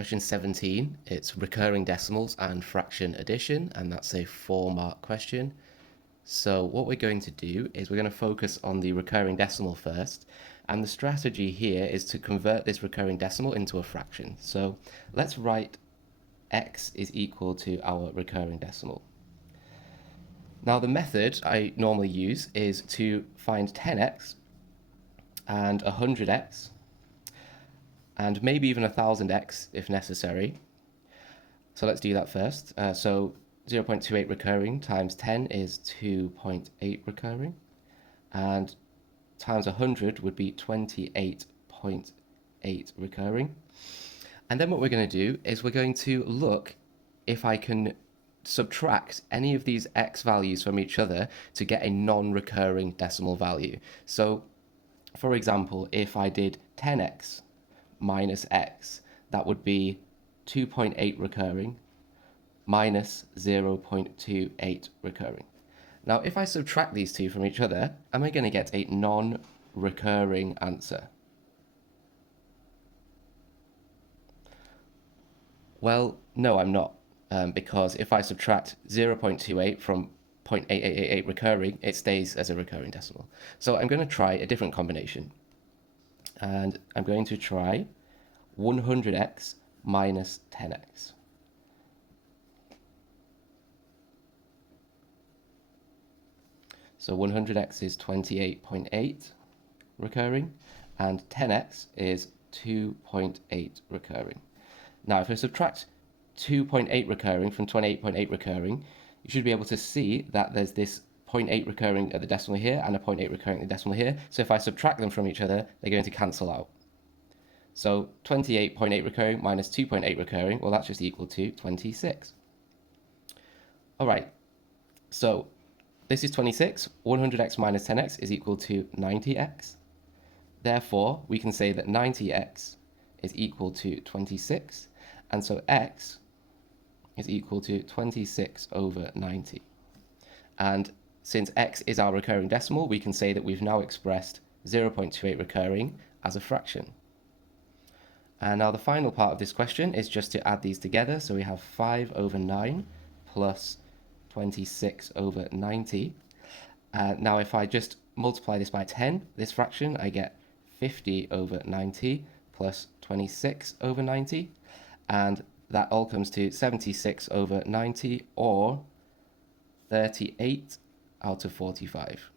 Question 17, it's recurring decimals and fraction addition, and that's a 4-mark question. So what we're going to do is we're going to focus on the recurring decimal first, and the strategy here is to convert this recurring decimal into a fraction. So let's write x is equal to our recurring decimal. Now the method I normally use is to find 10x and 100x and maybe even 1000x if necessary. So let's do that first. So 0.28 recurring times 10 is 2.8 recurring, and times 100 would be 28.8 recurring. And then what we're going to do is we're going to look if I can subtract any of these x values from each other to get a non-recurring decimal value. So for example, if I did 10x minus x, that would be 2.8 recurring minus 0.28 recurring. Now, if I subtract these two from each other, am I going to get a non-recurring answer? Well, no, I'm not, because if I subtract 0.28 from 0.8888 recurring, it stays as a recurring decimal. So I'm going to try a different combination. And I'm going to try 100x minus 10x. So 100x is 28.8 recurring, and 10x is 2.8 recurring. Now, if I subtract 2.8 recurring from 28.8 recurring, you should be able to see that there's this 0.8 recurring at the decimal here and a 0.8 recurring at the decimal here. So if I subtract them from each other, they're going to cancel out. So 28.8 recurring minus 2.8 recurring, well, that's just equal to 26. All right, so this is 26. 100x minus 10x is equal to 90x. Therefore, we can say that 90x is equal to 26. And so x is equal to 26 over 90. And since x is our recurring decimal, we can say that we've now expressed 0.28 recurring as a fraction. And now the final part of this question is just to add these together. So we have 5 over 9 plus 26 over 90. Now if I just multiply this by 10, this fraction, I get 50 over 90 plus 26 over 90. And that all comes to 76 over 90, or 38 out of 45.